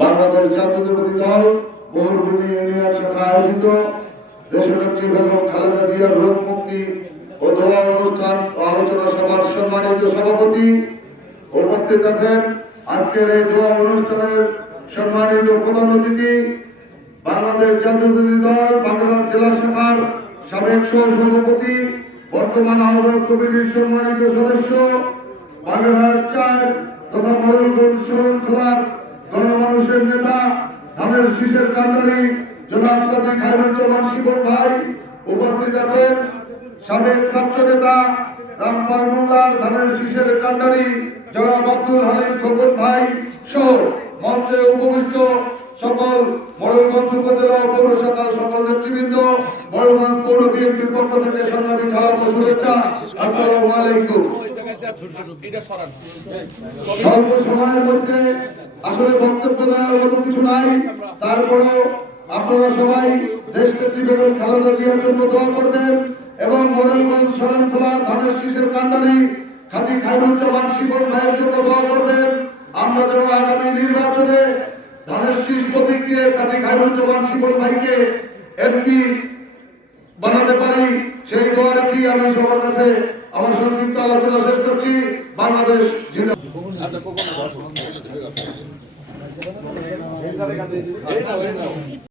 বাংলাদেশ জাতীয়তাবাদী দল বহুগুণী ইউনিয়ন শাখা আয়োজিত দেশনেত্রী বেগম খালেদা জিয়ার রোগ মুক্তি ও দোয়া অনুষ্ঠান ও আলোচনা সভার সম্মানিত সভাপতি উপস্থিত আছেন। আজকের এই দোয়া অনুষ্ঠানের সম্মানিত প্রধান অতিথি বাংলাদেশ জাতীয়তাবাদী দল, বাগেরহাট জেলা শাখার সাবেক সহ সভাপতি বর্তমান আহ্বায়ক কমিটির সম্মানিত সদস্য, বাগেরহাট চার তথা মরণগঞ্জ শরণখোলার গণমানুষের নেতা ধানের শীষের কান্ডারি জনাব কাজী খায়রুজ্জামান শিবন ভাই উপস্থিত আছেন। সাবেক ছাত্র নেতা রামপাল মোল্লার ধানের শীষের কান্ডারি জনাব আব্দুল হালিম খোকন ভাই সহ মঞ্চে উপবিষ্ট সকল ময়ূরগঞ্জ উপজেলা পৌর সকাল সকল নেতৃবৃন্দ ময়ূরগঞ্জ পৌর বিএনপির পক্ষ থেকে সংগ্রামী ছাড়া ও শুভেচ্ছা। আসসালামু আলাইকুম। স্বল্প সময়ের মধ্যে আসলে বক্তব্য দেওয়ার মতো কিছু নাই। তারপরেও আপনারা সবাই দেশ নেত্রী বেগম খালেদা জিয়ার জন্য দোয়া করবেন এবং মোরেলগঞ্জ শরণখোলার ধানের শীষের কান্ডারি খাদি খায়রুজ্জামান শিবন ভাইয়ের জন্য দোয়া করবেন। আমরা যেন আগামী নির্বাচনে ধানের শীষ প্রতীক দিয়ে খাদি খায়রুজ্জামান শিবন ভাইকে এমপি বানাতে পারি, সেই দোয়া রাখি আমি সবার কাছে আমার সংক্ষিপ্ত আলোচনা শেষ করছি। বাংলাদেশ জিন্দাবাদ